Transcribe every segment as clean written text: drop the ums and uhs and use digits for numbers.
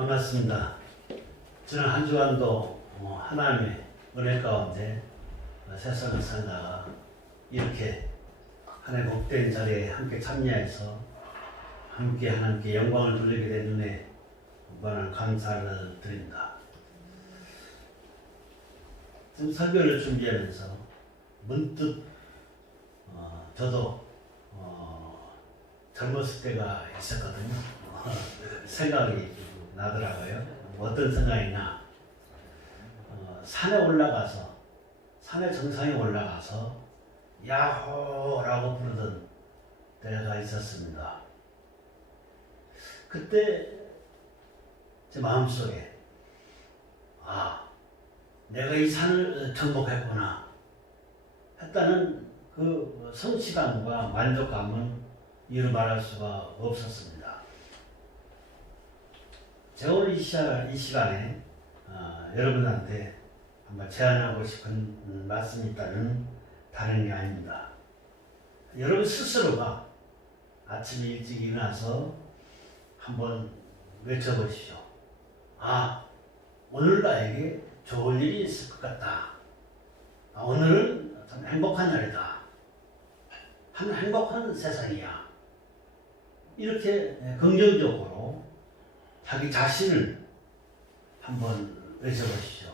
반갑습니다. 지난 한 주간도 하나님의 은혜 가운데 세상을 살다가 이렇게 하나님 복된 자리에 함께 참여해서 함께 하나님께 영광을 돌리게 된 은혜 무한한 감사를 드립니다. 지금 설교를 준비하면서 문득 저도 젊었을 때가 있었거든요. 생각이 나더라고요. 어떤 생각이냐, 산에 올라가서, 산의 정상에 올라가서 야호라고 부르던 때가 있었습니다. 그때 제 마음속에 내가 이 산을 정복했구나 했다는 그 성취감과 만족감은 이루 말할 수가 없었습니다. 제가 오늘 이 시간에 여러분한테 한번 제안하고 싶은 말씀이 있다는 다른 게 아닙니다. 여러분 스스로가 아침에 일찍 일어나서 한번 외쳐보십시오. 오늘 나에게 좋은 일이 있을 것 같다. 오늘은 참 행복한 날이다. 한 행복한 세상이야. 이렇게 긍정적으로 자기 자신을 한번 외쳐보십시오.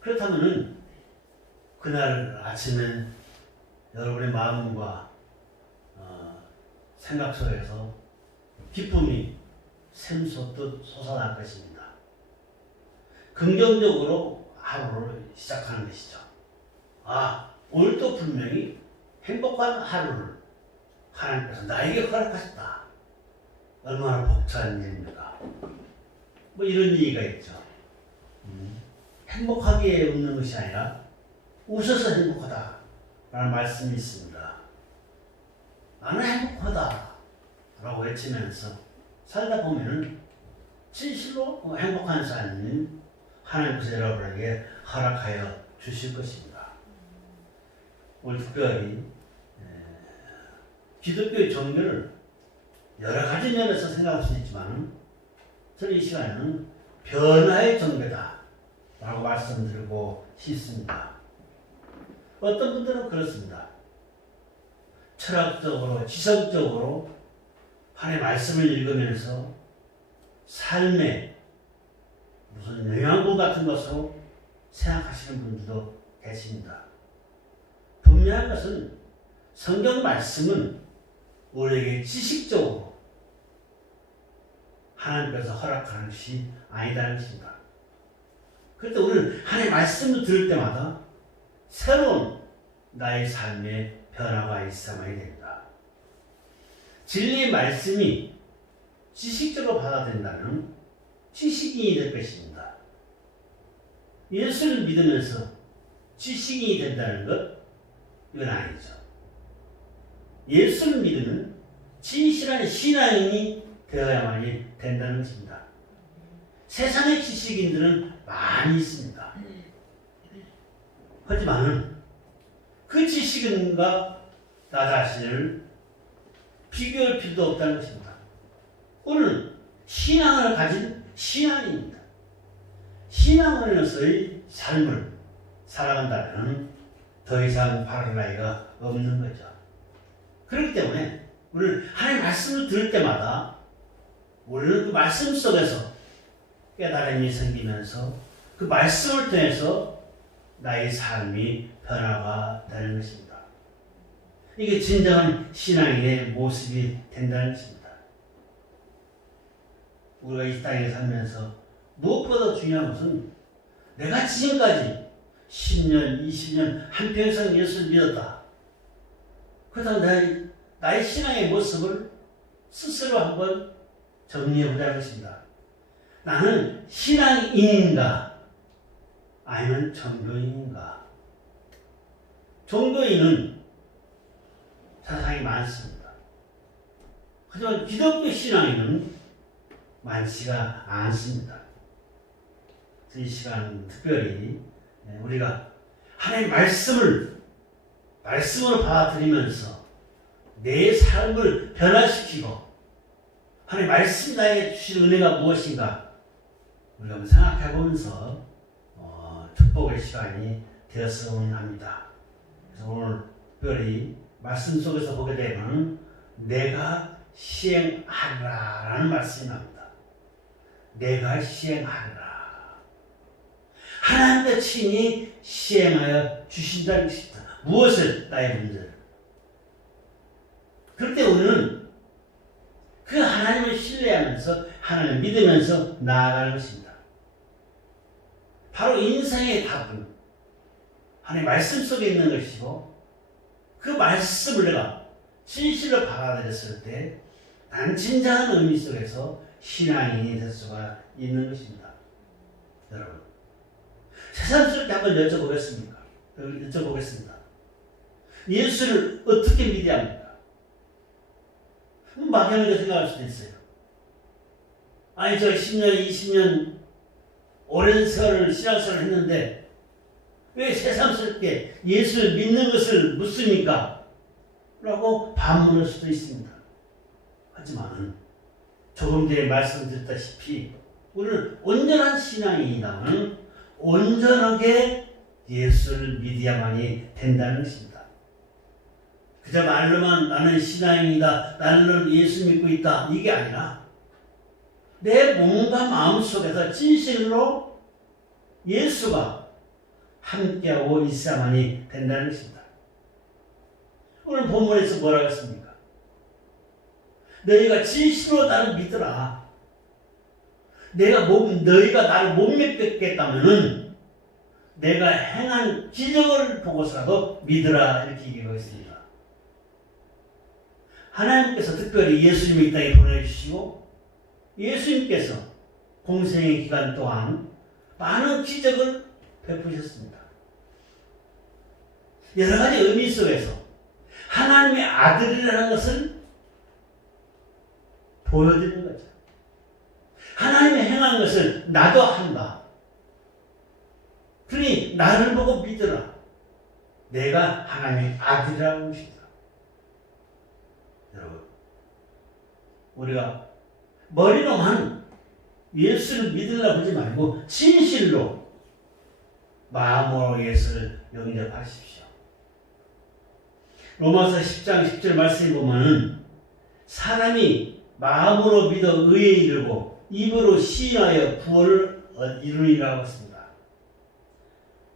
그렇다면은 그날 아침에 여러분의 마음과 생각 속에서 기쁨이 샘솟듯 솟아날 것입니다. 긍정적으로 하루를 시작하는 것이죠. 오늘도 분명히 행복한 하루를 하나님께서 나에게 허락하셨다. 얼마나 벅찬 일입니까? 이런 얘기가 있죠. 행복하게 웃는 것이 아니라 웃어서 행복하다 라는 말씀이 있습니다. 나는 행복하다 라고 외치면서 살다 보면은 진실로 행복한 삶을 하나님께서 여러분에게 허락하여 주실 것입니다. 오늘 특별히 기독교의 종교를 여러 가지 면에서 생각할 수 있지만 저는 이 시간에는 변화의 종교다 라고 말씀드리고 싶습니다. 어떤 분들은 그렇습니다. 철학적으로 지성적으로 하나님의 말씀을 읽으면서 삶에 무슨 영양분 같은 것으로 생각하시는 분들도 계십니다. 분명한 것은 성경 말씀은 우리에게 지식적으로 하나님께서 허락하는 것이 아니다는 것입니다. 그런데 우리는 하나님의 말씀을 들을 때마다 새로운 나의 삶의 변화가 있어야 됩니다. 진리의 말씀이 지식적으로 받아들인다면 지식인이 될 것입니다. 예수를 믿으면서 지식인이 된다는 것, 이건 아니죠. 예수를 믿으면 진실한 신앙인이 되어야만이 된다는 것입니다. 세상의 지식인들은 많이 있습니다. 하지만 그 지식인과 나 자신을 비교할 필요도 없다는 것입니다. 오늘 신앙을 가진 신앙인입니다. 신앙으로서의 삶을 살아간다면 더 이상 바랄 나위가 없는 거죠. 그렇기 때문에 우리는 하나님의 말씀을 들을 때마다 우리는 그 말씀 속에서 깨달음이 생기면서 그 말씀을 통해서 나의 삶이 변화가 되는 것입니다. 이게 진정한 신앙인의 모습이 된다는 것입니다. 우리가 이 땅에 살면서 무엇보다 중요한 것은 내가 지금까지 10년, 20년 한평생 예수를 믿었다. 그렇다면 나의 신앙의 모습을 스스로 한번 정리해보자는 것입니다. 나는 신앙인인가? 아니면 종교인인가? 종교인은 세상에 많습니다. 하지만 기독교 신앙인은 많지가 않습니다. 이 시간 특별히 우리가 하나님의 말씀으로 받아들이면서 내 삶을 변화시키고 하나님 말씀 나에게 주신 은혜가 무엇인가 우리가 한번 생각해 보면서 축복의 시간이 되었으면 합니다. 그래서 오늘 특별히 말씀 속에서 보게 되면 내가 시행하리라 라는 말씀이 나옵니다. 내가 시행하리라. 하나님의 친히 시행하여 주신다는 것입니다. 무엇을? 나의 문제를. 그럴 때 우리는 그 하나님을 신뢰하면서 하나님을 믿으면서 나아가는 것입니다. 바로 인생의 답은 하나님의 말씀 속에 있는 것이고 그 말씀을 내가 진실로 받아들였을 때 나는 진정한 의미 속에서 신앙인이 될 수가 있는 것입니다. 여러분, 새삼스럽게 한번 여쭤보겠습니다. 예수를 어떻게 믿어야 합니까? 막연하게 생각할 수도 있어요. 아니, 저 10년, 20년 오랜 세월을 신앙생활을 했는데 왜 새삼스럽게 예수를 믿는 것을 묻습니까? 라고 반문할 수도 있습니다. 하지만 조금 전에 말씀드렸다시피 우리는 온전한 신앙인이라면 온전하게 예수를 믿어야만이 된다는 것입니다. 그저 말로만 나는 신앙인이다, 나는 예수 믿고 있다, 이게 아니라 내 몸과 마음 속에서 진실로 예수가 함께하고 있어야만이 된다는 것입니다. 오늘 본문에서 뭐라고 했습니까? 너희가 진실로 나를 믿으라. 너희가 나를 못 믿겠다면은 내가 행한 기적을 보고서라도 믿으라, 이렇게 얘기하고 있습니다. 하나님께서 특별히 예수님을 이 땅에 보내주시고 예수님께서 공생의 기간 동안 많은 기적을 베푸셨습니다. 여러 가지 의미 속에서 하나님의 아들이라는 것을 보여드리는 거죠. 하나님의 행한 것을 나도 한다. 그러니 나를 보고 믿으라. 내가 하나님의 아들이라는 것입니다. 여러분, 우리가 머리로만 예수를 믿으려고 하지 말고 진실로 마음으로 예수를 영접하십시오. 로마서 10장 10절 말씀에 보면은 사람이 마음으로 믿어 의에 이르고 입으로 시인하여 구원을 이루리라고 했습니다.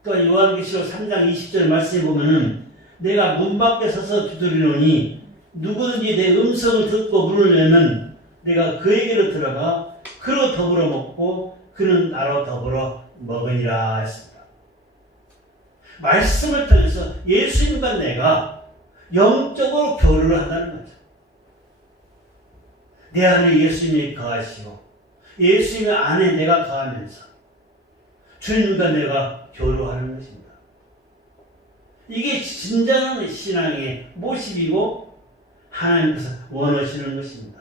또 요한계시록 3장 20절 말씀에 보면은 내가 문 밖에 서서 두드리노니 누구든지 내 음성을 듣고 문을 열면 내가 그에게로 들어가 그로 더불어 먹고 그는 나로 더불어 먹으리라 했습니다. 말씀을 통해서 예수님과 내가 영적으로 교류를 한다는 거죠. 내 안에 예수님이 거하시고 예수님 안에 내가 거하면서 주님과 내가 교류하는 것입니다. 이게 진정한 신앙의 모습이고 하나님께서 원하시는 것입니다.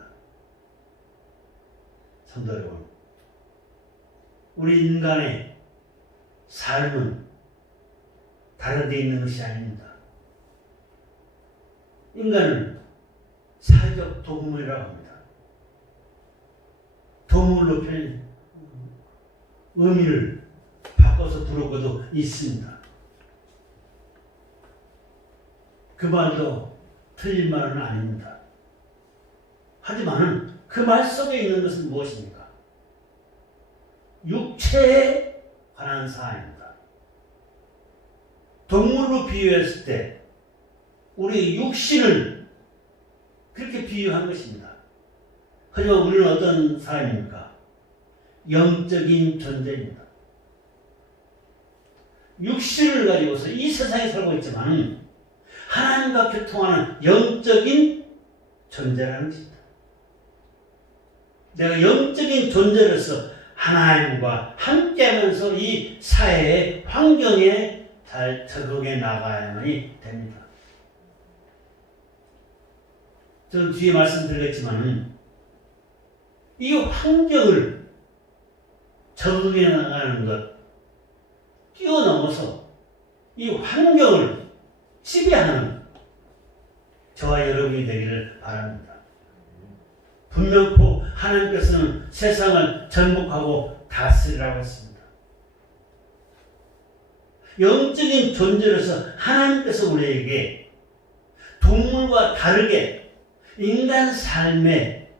성도 여러분, 우리 인간의 삶은 다른 데 있는 것이 아닙니다. 인간은 사회적 동물이라고 합니다. 동물로 의미를 바꿔서 부르고도 있습니다. 그 말도 틀린 말은 아닙니다. 하지만 그 말 속에 있는 것은 무엇입니까? 육체에 관한 사항입니다. 동물로 비유했을 때 우리 육신을 그렇게 비유한 것입니다. 하지만 우리는 어떤 사람입니까? 영적인 존재입니다. 육신을 가지고서 이 세상에 살고 있지만 하나님과 교통하는 영적인 존재라는 것입니다. 내가 영적인 존재로서 하나님과 함께하면서 이 사회의 환경에 잘 적응해 나가야만이 됩니다. 저는 뒤에 말씀드렸지만 이 환경을 적응해 나가는 것 뛰어넘어서 이 환경을 지배하는 저와 여러분이 되기를 바랍니다. 분명코 하나님께서는 세상을 정복하고 다스리라고 했습니다. 영적인 존재로서 하나님께서 우리에게 동물과 다르게 인간 삶의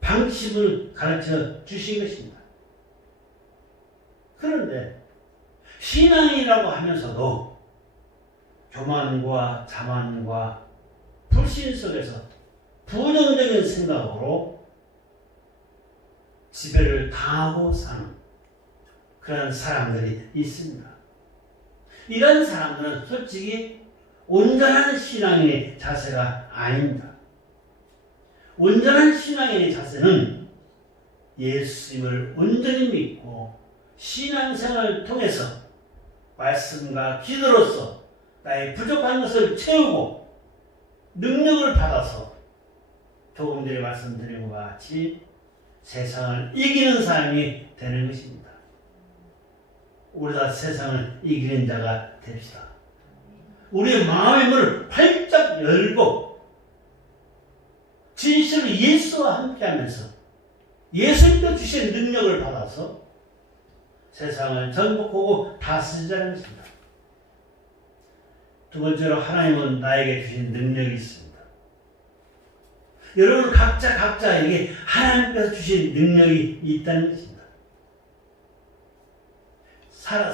방식을 가르쳐 주신 것입니다. 그런데 신앙이라고 하면서도 교만과 자만과 불신 속에서 부정적인 생각으로 지배를 당하고 사는 그런 사람들이 있습니다. 이런 사람들은 솔직히 온전한 신앙의 자세가 아닙니다. 온전한 신앙의 자세는 예수님을 온전히 믿고 신앙생활을 통해서 말씀과 기도로서 나의 부족한 것을 채우고 능력을 받아서 조금 전에 말씀드린 것과 같이 세상을 이기는 사람이 되는 것입니다. 우리 다 세상을 이기는 자가 됩시다. 우리의 마음의 문을 활짝 열고 진실로 예수와 함께하면서 예수님도 주신 능력을 받아서 세상을 정복하고 다스리자는 것입니다. 두 번째로 하나님은 나에게 주신 능력이 있습니다. 여러분 각자에게 하나님께서 주신 능력이 있다는 것입니다.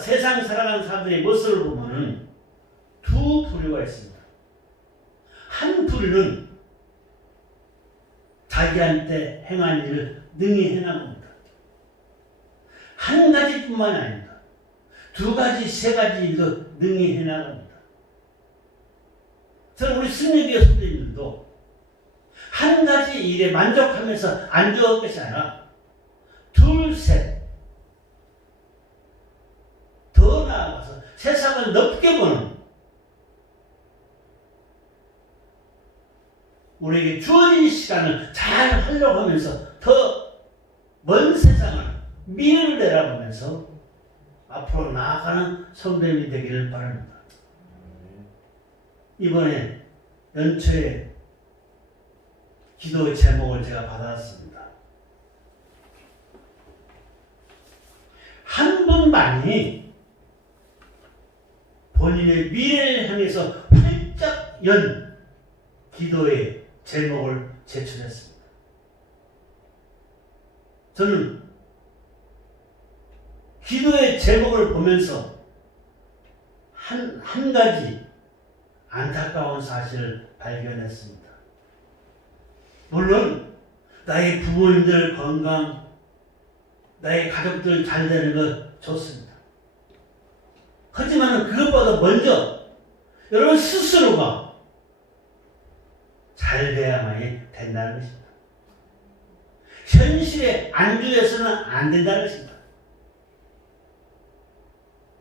세상 살아가는 사람들의 모습을 보면 두 부류가 있습니다. 한 부류는 자기한테 행한 일을 능히 해나갑니다. 한 가지뿐만 아닙니다. 두 가지, 세 가지 일도 능히 해나갑니다. 저는 우리 승리교회 선생님들도 한 가지 일에 만족하면서 안 좋을 것이 아니라 둘, 셋 더 나아가서 세상을 넓게 보는 우리에게 주어진 시간을 잘 하려고 하면서 더 먼 세상을 미래를 내다보면서 앞으로 나아가는 성도님이 되기를 바랍니다. 이번에 연초에 기도의 제목을 제가 받았습니다. 한 분만이 본인의 미래를 향해서 활짝 연 기도의 제목을 제출했습니다. 저는 기도의 제목을 보면서 한 가지 안타까운 사실을 발견했습니다. 물론 나의 부모님들 건강, 나의 가족들 잘 되는 것 좋습니다. 하지만 그것보다 먼저 여러분 스스로가 잘 돼야만이 된다는 것입니다. 현실에 안주해서는 안 된다는 것입니다.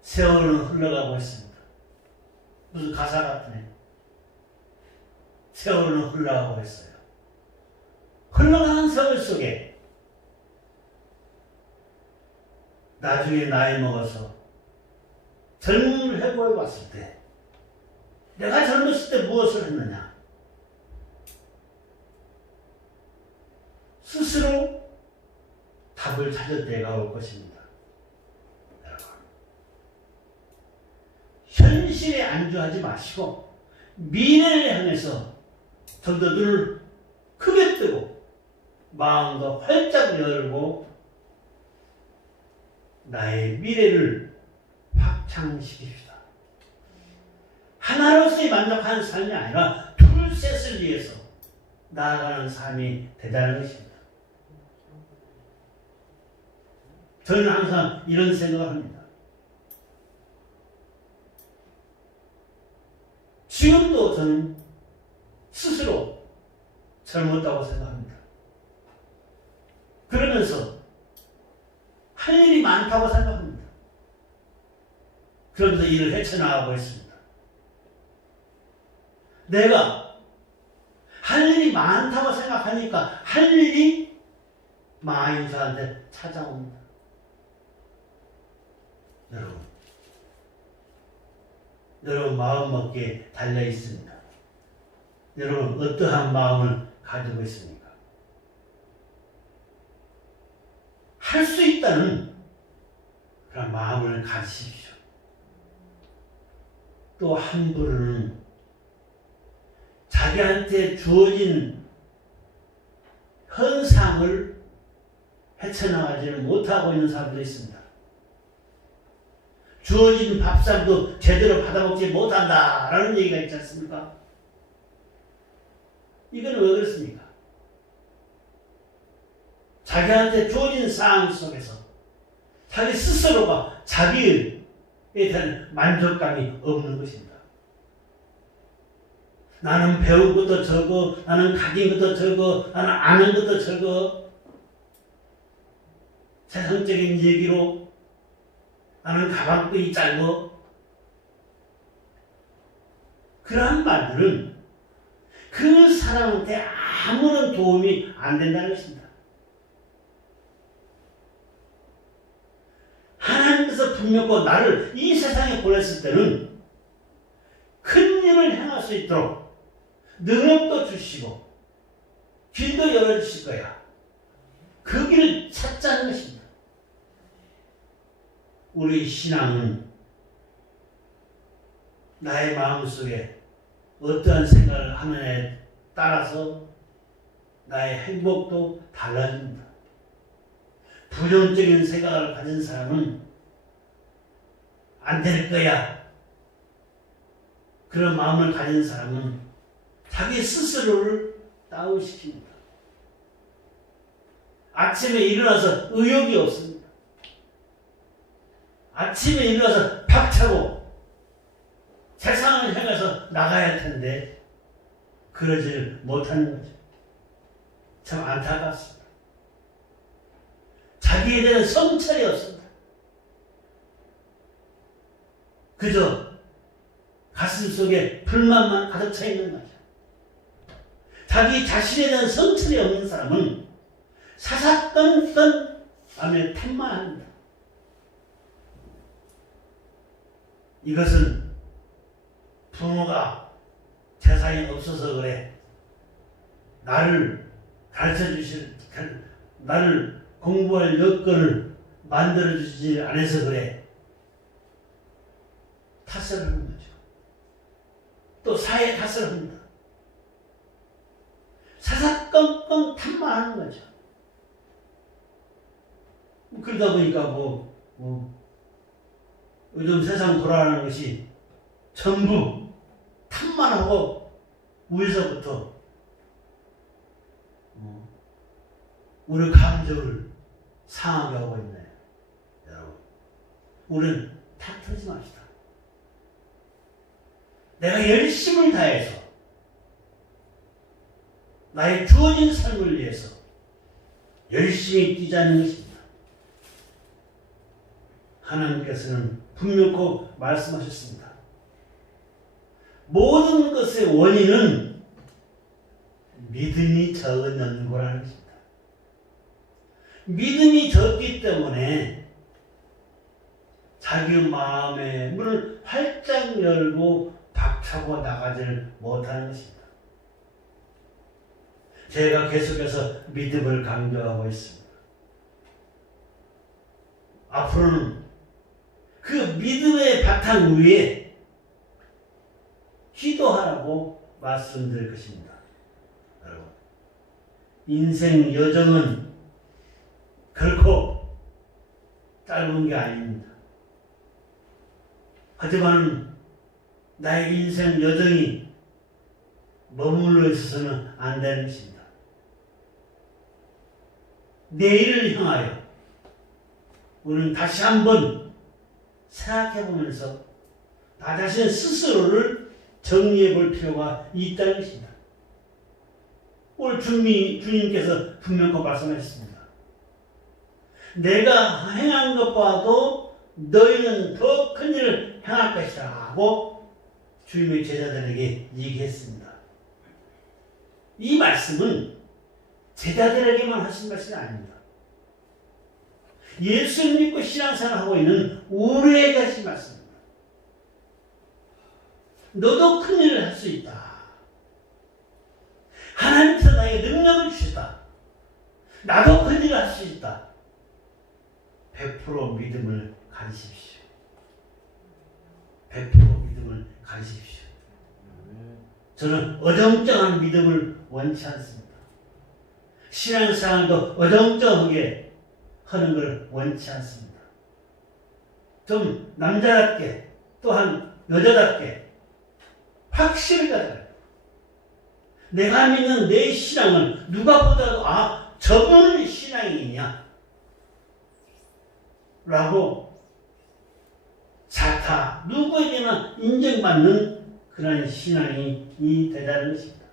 세월은 흘러가고 있습니다. 무슨 가사 같으네. 세월은 흘러가고 있어요. 흘러가는 세월 속에 나중에 나이 먹어서 젊음을 해보여 봤을 때 내가 젊었을 때 무엇을 했느냐? 스스로 답을 찾을 때가 올 것입니다. 여러분, 현실에 안주하지 마시고 미래를 향해서 좀 더 눈을 크게 뜨고 마음도 활짝 열고 나의 미래를 확장시킵시다. 하나로서의 만족하는 삶이 아니라 둘셋을 위해서 나아가는 삶이 되다는 것입니다. 저는 항상 이런 생각을 합니다. 지금도 저는 스스로 젊었다고 생각합니다. 그러면서 할 일이 많다고 생각합니다. 그러면서 일을 헤쳐나가고 있습니다. 내가 할 일이 많다고 생각하니까 할 일이 많은 저한테 찾아옵니다. 여러분 마음먹기에 달려 있습니다. 여러분 어떠한 마음을 가지고 있습니까? 할 수 있다는 그런 마음을 가지십시오. 또 한 분은 자기한테 주어진 현상을 헤쳐나가지를 못하고 있는 사람도 있습니다. 주어진 밥상도 제대로 받아먹지 못한다라는 얘기가 있지 않습니까? 이건 왜 그렇습니까? 자기한테 주어진 상황 속에서 자기 스스로가 자기에 대한 만족감이 없는 것입니다. 나는 배운 것도 적어, 나는 가진 것도 적어, 나는 아는 것도 적어, 세상적인 얘기로 나는 가방끈이 짧어. 그러한 말들은 그 사람한테 아무런 도움이 안 된다는 것입니다. 하나님께서 분명히 나를 이 세상에 보냈을 때는 큰 일을 행할 수 있도록 능력도 주시고 길도 열어주실 거야. 그 길을 찾자는 것입니다. 우리 신앙은 나의 마음속에 어떠한 생각을 하느냐에 따라서 나의 행복도 달라집니다. 부정적인 생각을 가진 사람은 안 될 거야. 그런 마음을 가진 사람은 자기 스스로를 다운시킵니다. 아침에 일어나서 의욕이 없습니다. 아침에 일어나서 박차고 세상을 향해서 나가야 할 텐데 그러지를 못하는 거죠. 참 안타깝습니다. 자기에 대한 성찰이 없습니다. 그저 가슴 속에 불만만 가득 차 있는 거죠. 자기 자신에 대한 성찰이 없는 사람은 사사건건 하며 탓만합니다. 이것은 부모가 세상에 없어서 그래. 나를 가르쳐 주실, 나를 공부할 여건을 만들어 주지 않아서 그래. 탓을 하는 거죠. 또 사회 탓을 합니다. 사사건건 탓만 하는 거죠. 그러다 보니까 요즘 세상 돌아가는 것이 전부 탓만 하고 위에서부터 우리 감정을 상하게 하고 있네요. 여러분, 우리는 탓하지 맙시다. 내가 열심을 다해서 나의 주어진 삶을 위해서 열심히 뛰자는 것입니다. 하나님께서는 분명히 말씀하셨습니다. 모든 것의 원인은 믿음이 적은 연고라는 것입니다. 믿음이 적기 때문에 자기 마음의 문을 활짝 열고 박차고 나가지를 못하는 것입니다. 제가 계속해서 믿음을 강조하고 있습니다. 앞으로는 그 믿음의 바탕 위에 기도하라고 말씀드릴 것입니다. 여러분, 인생 여정은 결코 짧은 게 아닙니다. 하지만 나의 인생 여정이 머물러 있어서는 안 되는 것입니다. 내일을 향하여 우리는 다시 한번 생각해 보면서 나 자신 스스로를 정리해 볼 필요가 있다는 것입니다. 오늘 주님께서 분명히 말씀하셨습니다. 내가 행한 것과도 너희는 더 큰 일을 행할 것이라 하고 주님의 제자들에게 얘기했습니다. 이 말씀은 제자들에게만 하신 말씀이 아닙니다. 예수 믿고 신앙생활하고 있는 우리에게 하신 말씀입니다. 너도 큰 일을 할 수 있다. 하나님께서 나에게 능력을 주셨다. 나도 큰 일을 할 수 있다. 100% 믿음을 가지십시오. 100% 믿음을 가지십시오. 저는 어정쩡한 믿음을 원치 않습니다. 신앙생활도 어정쩡하게 하는 걸 원치 않습니다. 좀 남자답게 또한 여자답게 확실히 가져가요. 내가 믿는 내 신앙은 누가 보더라도 저분은 신앙이냐 라고 자타 누구에게나 인정받는 그런 신앙이 되다는 것입니다.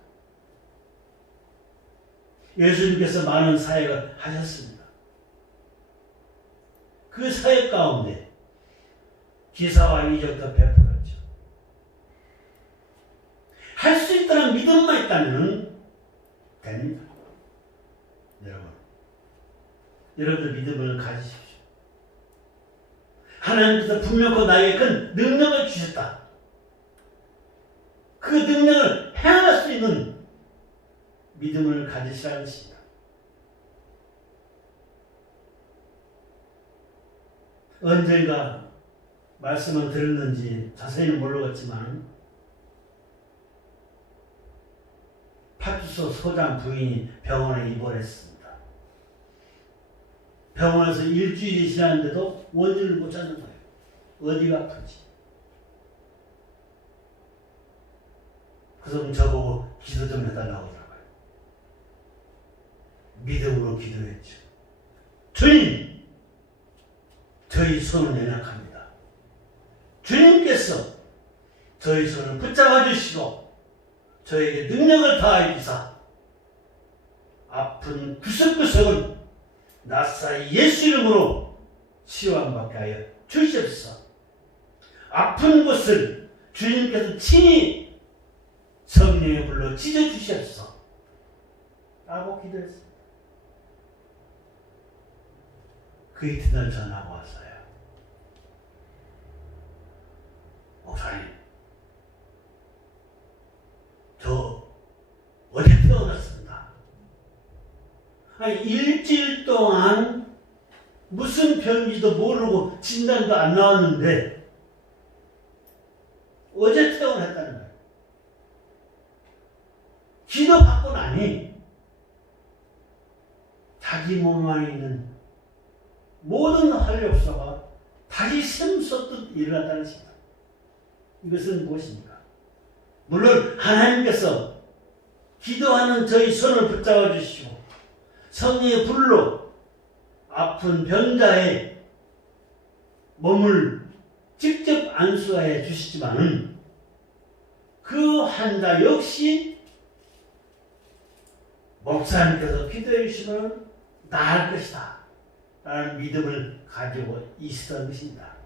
예수님께서 많은 사역을 하셨습니다. 그 사역 가운데 기사와 이적도 베풀었죠. 할 수 있다는 믿음만 있다면 됩니다. 여러분들 믿음을 가지십시오. 하나님께서 분명히 나에게 큰 능력을 주셨다. 그 능력을 행할 수 있는 믿음을 가지시라는 것입니다. 언젠가 말씀을 들었는지 자세히는 모르겠지만 파주소 소장 부인이 병원에 입원했습니다. 병원에서 일주일이 지났는데도 원인을 못 찾는 거예요. 어디가 아픈지. 그래서 저보고 기도 좀 해달라고 하더라고요. 믿음으로 기도했죠. 주님, 저희 손을 연약합니다. 주님께서 저희 손을 붙잡아 주시고 저에게 능력을 다하여 주사 아픈 구석구석은 나사이 예수 이름으로 치유함받게 하여 주시옵소서. 아픈 곳을 주님께서 친히 성령의 불로 찢어주시옵소서 라고 기도했습니다. 그 이튿날 전화가 왔어요. 목사님, 저 어제 태어났습니다. 아니, 일주일 동안 무슨 병인지도 모르고 진단도 안 나왔는데 어제 퇴원했다는 거예요. 기도받고 나니 자기 몸 안에 있는 모든 활력소가 다시 샘솟듯 일어났다는 것입니다. 이것은 무엇입니까? 물론 하나님께서 기도하는 저희 손을 붙잡아 주시고 성령의 불로 아픈 병자의 몸을 직접 안수해 주시지만은 그 환자 역시 목사님께서 기도해 주시면 나을 것이다 라는 믿음을 가지고 있었던 것입니다.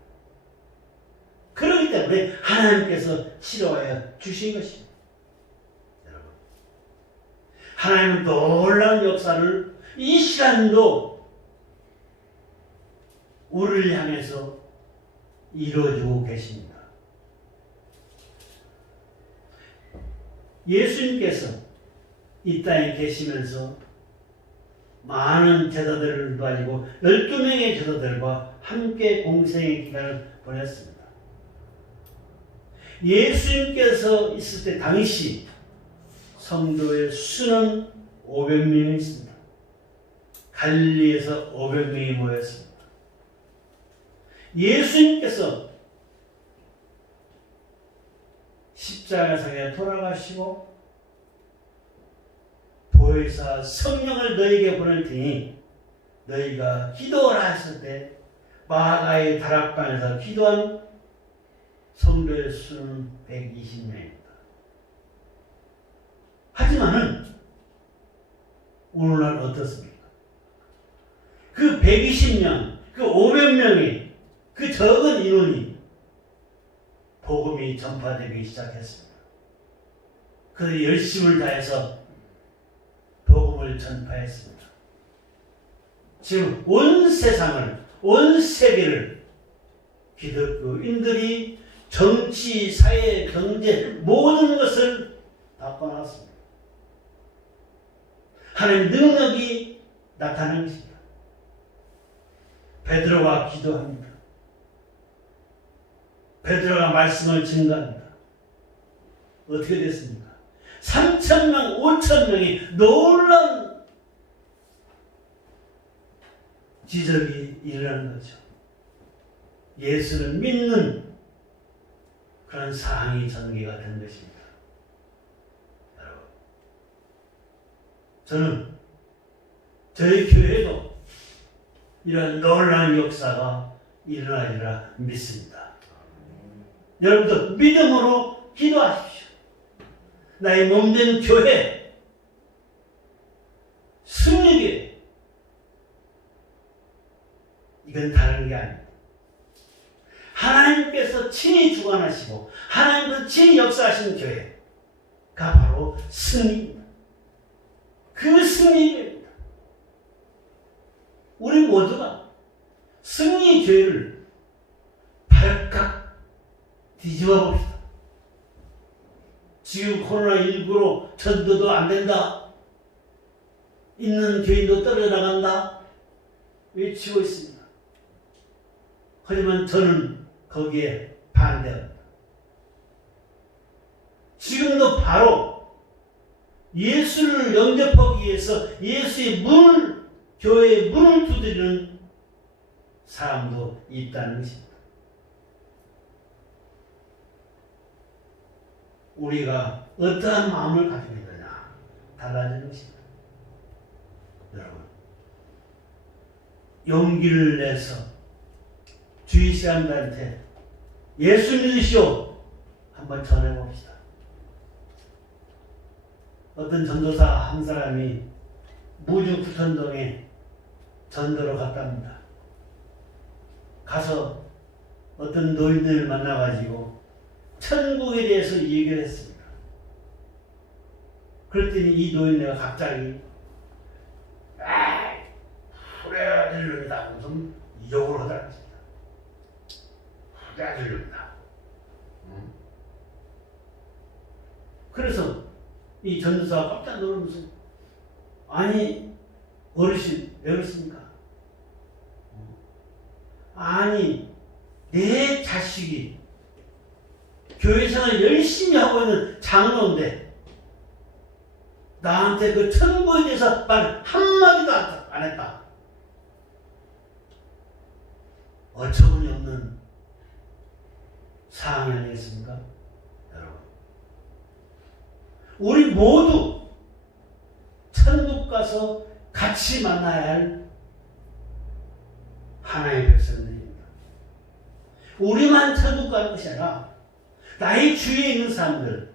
그렇기 때문에 하나님께서 치료하여 주신 것입니다. 여러분, 하나님은 놀라운 역사를 이 시간도 우리를 향해서 이루어주고 계십니다. 예수님께서 이 땅에 계시면서 많은 제자들을 가지고 12명의 제자들과 함께 공생의 기간을 보냈습니다. 예수님께서 있을 때 당시 성도의 수는 500명이 있습니다. 갈릴리에서 500명이 모였습니다. 예수님께서 십자가상에 돌아가시고 보혜사 성령을 너에게 보낼 테니 너희가 기도하라 했을 때 마가의 다락방에서 기도한 성도의 수는 120명입니다. 하지만은 오늘날 어떻습니까? 그 120명, 그 500명이 그 적은 인원이 복음이 전파되기 시작했습니다. 그들이 열심을 다해서 복음을 전파했습니다. 지금 온 세상을, 온 세계를 기독교인들이 정치, 사회, 경제 모든 것을 바꿔놨습니다. 하나님의 능력이 나타난 것입니다. 베드로가 기도합니다. 베드로가 말씀을 증거합니다. 어떻게 됐습니까? 3,000명, 5,000명이 놀라운 기적이 일어난 거죠. 예수를 믿는 그런 상황이 전개가 된 것입니다. 여러분, 저는 저희 교회도 이런 놀라운 역사가 일어나리라 믿습니다. 여러분도 믿음으로 기도하십시오. 나의 몸된 교회, 승리교회, 이건 다른 게 아닙니다. 하나님께서 친히 주관하시고 하나님께서 친히 역사하시는 교회가 바로 승리입니다. 그 승리입니다. 우리 모두가 승리 교회를 발칵 뒤집어 봅시다. 지금 코로나19로 전도도 안 된다. 있는 교인도 떨어져 나간다. 외치고 있습니다. 하지만 저는 거기에 반대합니다. 지금도 바로 예수를 영접하기 위해서 예수의 문을, 교회의 문을 두드리는 사람도 있다는 것입니다. 우리가 어떠한 마음을 가지고 있느냐 달라지는 것입니다. 여러분, 용기를 내서 주위 사람들한테 예수 믿으시오 한번 전해봅시다. 어떤 전도사 한 사람이 무주 구천동에 전도로 갔답니다. 가서 어떤 노인들을 만나가지고 천국에 대해서 얘기를 했습니다. 그랬더니 이 노인네가 갑자기 후레야 들릅니다. 무슨 욕을 하더랍니다. 후레야 들릅니다. 그래서 이 전도사가 깜짝 놀라면서 아니 어르신 왜 그렇습니까? 아니 내 자식이 교회생활 열심히 하고 있는 장로인데 나한테 그 천국에 대해서 말 한마디도 안 했다. 어처구니 없는 상황이 아니겠습니까? 여러분, 우리 모두 천국 가서 같이 만나야 할 하나님의 백성들입니다. 우리만 천국 가는 것이 아니라 나의 주위에 있는 사람들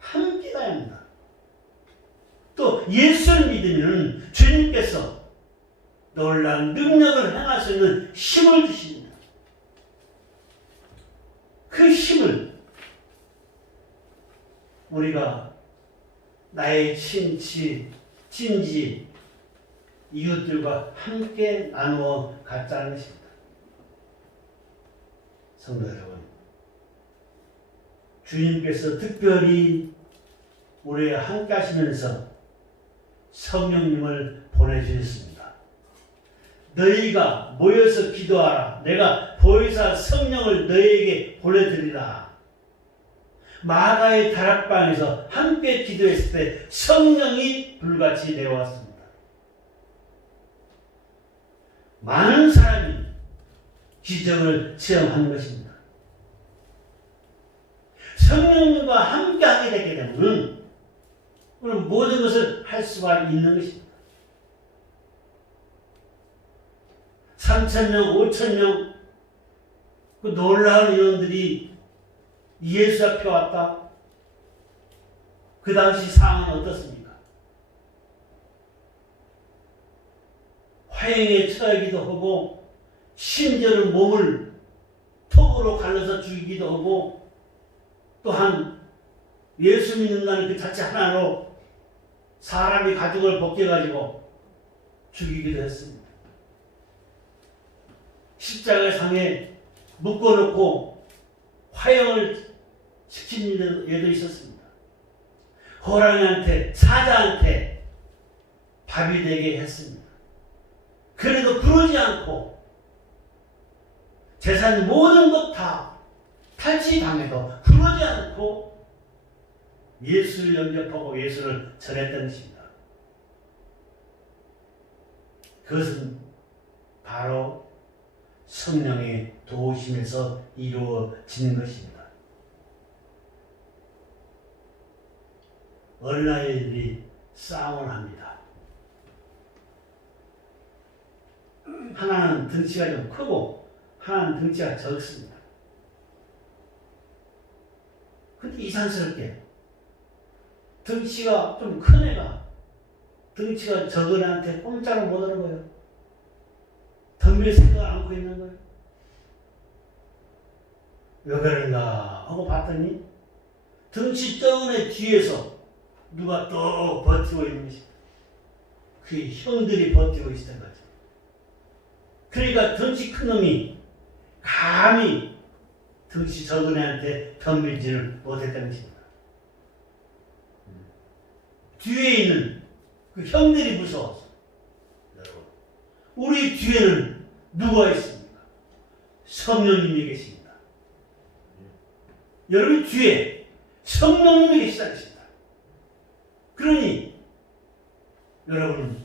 함께 가야 합니다. 또 예수를 믿으면 주님께서 놀라운 능력을 행할 수 있는 힘을 주십니다. 그 힘을 우리가 나의 친지, 이웃들과 함께 나누어 갖자는 것입니다. 성도 여러분, 주님께서 특별히 우리와 함께 하시면서 성령님을 보내주셨습니다. 너희가 모여서 기도하라. 내가 보혜사 성령을 너희에게 보내드리라. 마가의 다락방에서 함께 기도했을 때 성령이 불같이 내려왔습니다. 많은 사람이 기적을 체험하는 것입니다. 성령님과 함께 하게 되게 되면 그럼 모든 것을 할 수가 있는 것입니다. 3,000명, 5,000명 그 놀라운 인원들이 예수 앞에 왔다. 그 당시 상황은 어떻습니까? 화형에 처하기도 하고 심지어는 몸을 톱으로 갈라서 죽이기도 하고 또한 예수 믿는다는 그 자체 하나로 사람이 가죽을 벗겨가지고 죽이기도 했습니다. 십자가 상에 묶어놓고 화형을 시킨 예도 있었습니다. 호랑이한테, 사자한테 밥이 되게 했습니다. 그래도 그러지 않고 재산 모든 것 다 탈취당해도 그러지 않고 예수를 영접하고 예수를 전했던 것입니다. 그것은 바로 성령의 도우심에서 이루어지는 것입니다. 어린아이들이 싸움을 합니다. 하나는 덩치가 좀 크고 하나는 덩치가 적습니다. 근데 이상스럽게 덩치가 좀 큰 애가 덩치가 적은 애한테 꼼짝을 못하는 거예요. 덤빌 생각을 안고 있는 거예요. 왜 그런가 하고 봤더니 덩치 적은 애 뒤에서 누가 또 버티고 있는 것입니다. 그 형들이 버티고 있었던 거죠. 그러니까 덩치 큰 놈이 감히 덩치 적은 애한테 덤비지를 못했다는 것입니다. 뒤에 있는 그 형들이 무서워서. 여러분, 우리 뒤에는 누가 있습니까? 성령님이 계십니다. 여러분 뒤에 성령님이 계시다는 것입니다. 그러니 여러분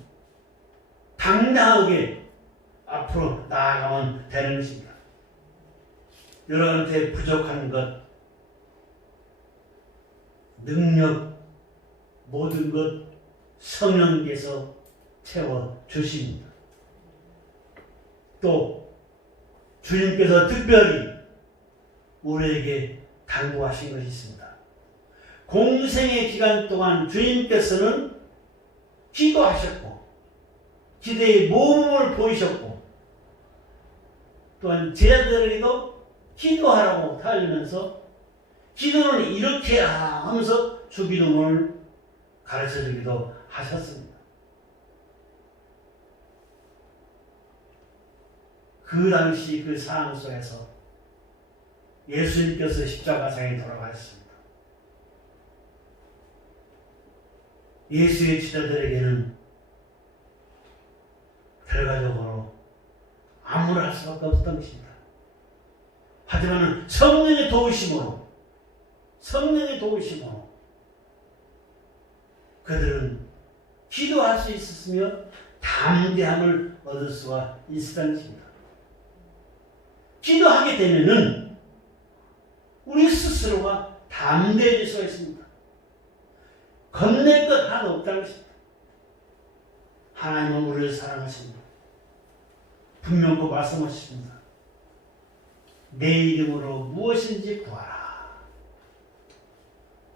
당당하게 앞으로 나아가면 되는 것입니다. 여러분한테 부족한 것, 능력, 모든 것 성령께서 채워주십니다. 또 주님께서 특별히 우리에게 당부하신 것이 있습니다. 공생의 기간 동안 주님께서는 기도하셨고 기도의 모범을 보이셨고 또한 제자들에게도 기도하라고 하면서 기도는 이렇게 하면서 주기도문을 가르쳐주기도 하셨습니다. 그 당시 그 상황 속에서 예수님께서 십자가상에 돌아가셨습니다. 예수의 제자들에게는 결과적으로 아무를 할 수밖에 없었던 것입니다. 하지만 성령의 도우심으로 그들은 기도할 수 있었으며 담대함을 얻을 수가 있었던 것입니다. 기도하게 되면은 우리 스스로가 담대해질 수가 있습니다. 겁낼 것 하나도 없다는 것입니다. 하나님은 우리를 사랑하십니다. 분명히 말씀하십니다. 내 이름으로 무엇인지 구하라.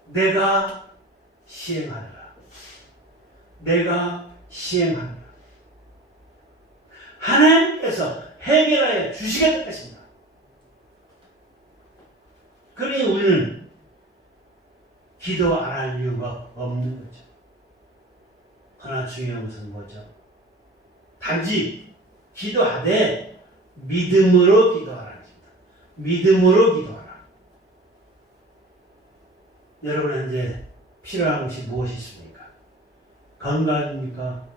내가 시행하리라. 내가 시행하리라. 하나님께서 해결하여 주시겠다 것입니다. 그러니 우리는 기도 안 할 이유가 없는 거죠. 하나 중요한 것은 뭐죠? 단지 기도하되 믿음으로 기도하라. 믿음으로 기도하라. 여러분 현재 필요한 것이 무엇이 있습니까? 건강입니까?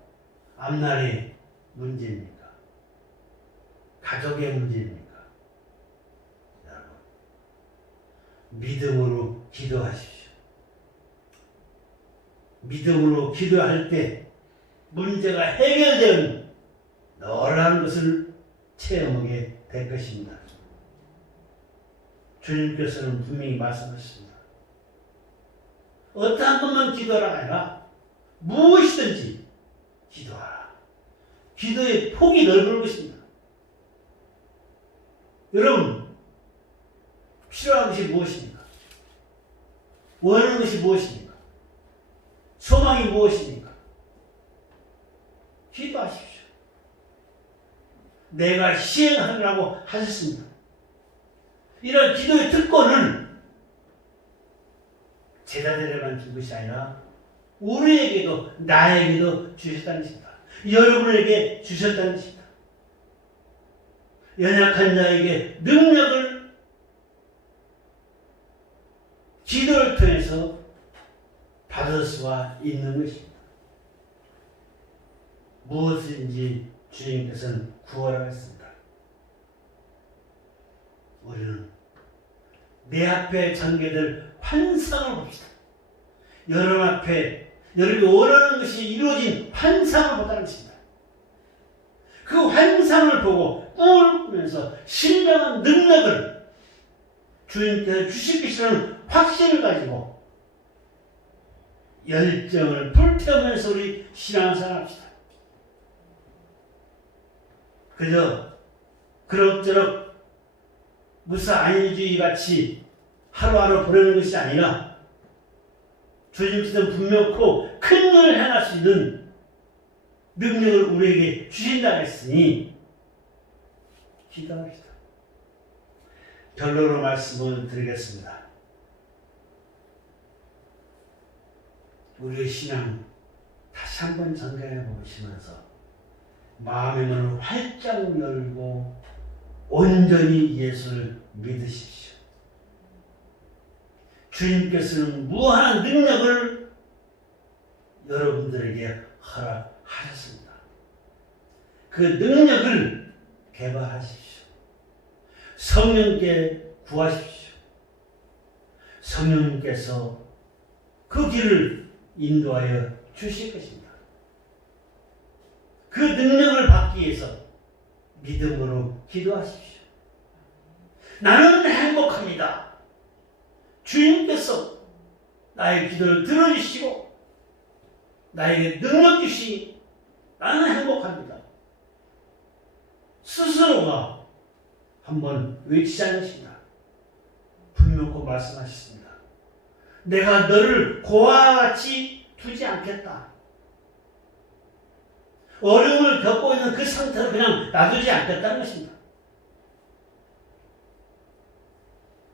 앞날의 문제입니까? 가족의 문제입니까? 여러분 믿음으로 기도하십시오. 믿음으로 기도할 때 문제가 해결되는 놀라운 것을 체험하게 될 것입니다. 주님께서는 분명히 말씀하셨습니다. 어떠한 것만 기도하라 아니라 무엇이든지 기도하라. 기도의 폭이 넓은 것입니다. 여러분 필요한 것이 무엇입니까? 원하는 것이 무엇입니까? 소망이 무엇입니까? 기도하십시오. 내가 시행하라고 하셨습니다. 이런 기도의 특권은 제자들에게만 준 것이 아니라 우리에게도 나에게도 주셨다는 것입니다. 여러분에게 주셨다는 것입니다. 연약한 자에게 능력을 기도를 통해서 받을 수가 있는 것입니다. 무엇인지 주님께서는 구하라고 했습니다. 우리는 내 앞에 전개될 환상을 봅시다. 여러분 앞에 여러분이 원하는 것이 이루어진 환상을 보다는 것입니다. 그 환상을 보고 꿈을 꾸면서 신령한 능력을 주님께서 주실 것이라는 확신을 가지고 열정을 불태우면서 우리 신앙생활 합시다. 그저 그럭저럭 무사안일주의 같이 하루하루 보내는 것이 아니라 주님께서 분명코 큰 일을 행할 수 있는 능력을 우리에게 주신다 했으니 기도합시다. 결론으로 말씀을 드리겠습니다. 우리의 신앙 다시 한번 점검해 보시면서 마음의 문을 활짝 열고 온전히 예수를 믿으십시오. 주님께서는 무한한 능력을 여러분들에게 허락하셨습니다. 그 능력을 개발하십시오. 성령께 구하십시오. 성령님께서 그 길을 인도하여 주실 것입니다. 그 능력을 받기 위해서 믿음으로 기도하십시오. 나는 행복합니다. 주님께서 나의 기도를 들어주시고 나에게 능력 주시니 나는 행복합니다. 스스로가 한번 외치자는 것입니다. 분명코 말씀하셨습니다. 내가 너를 고아와 같이 두지 않겠다. 어려움을 겪고 있는 그 상태로 그냥 놔두지 않겠다는 것입니다.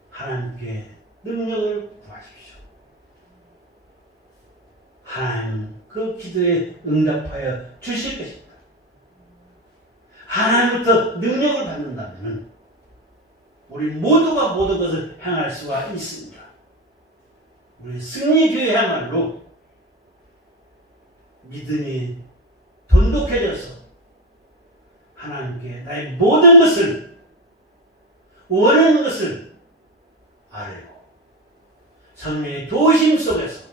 하나님께 능력을 구하십시오. 하나님 그 기도에 응답하여 주실 것입니다. 하나님부터 능력을 받는다면 우리 모두가 모든 것을 행할 수가 있습니다. 우리 승리교회야말로 믿음이 돈독해져서 하나님께 나의 모든 것을 원하는 것을 아뢰고 성령의 도우심 속에서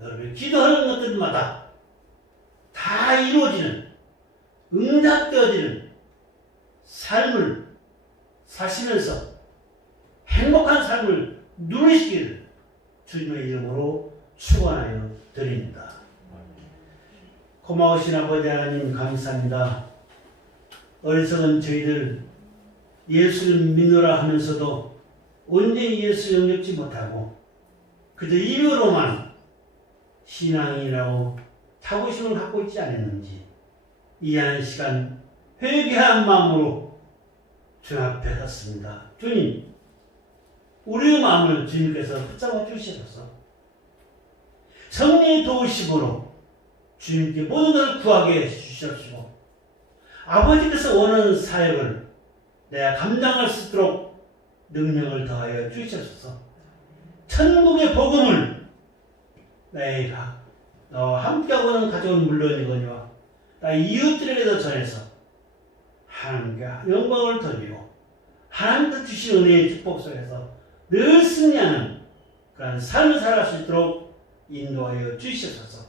여러분이 기도하는 것들마다 다 이루어지는 응답되어지는 삶을 사시면서 행복한 삶을 누리시기를 주님의 이름으로 축원하여 드립니다. 고마우신 아버지 하나님 감사합니다. 어리석은 저희들 예수를 믿노라 하면서도 온전히 예수 영접지 못하고 그저 입으로만 신앙이라고 자부심을 갖고 있지 않았는지 이 한 시간 회개한 마음으로 주 앞에 섰습니다. 주님, 우리의 마음을 주님께서 붙잡아 주셔서 성령의 도우심으로 주님께 모든 것을 구하게 해주시옵시고 아버지께서 원하는 사역을 내가 감당할 수 있도록 능력을 더하여 주시옵소서. 천국의 복음을 내가 너와 함께하고는 가족은 물론이거니와 나의 이웃들에게도 전해서 하나님께 영광을 돌리고 하나님께서 주신 은혜의 축복 속에서 늘 승리하는 그런 삶을 살아갈 수 있도록 인도하여 주시옵소서.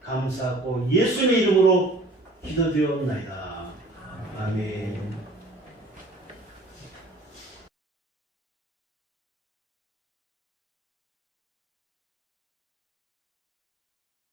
감사하고 예수님의 이름으로 기도드리옵나이다. 아멘.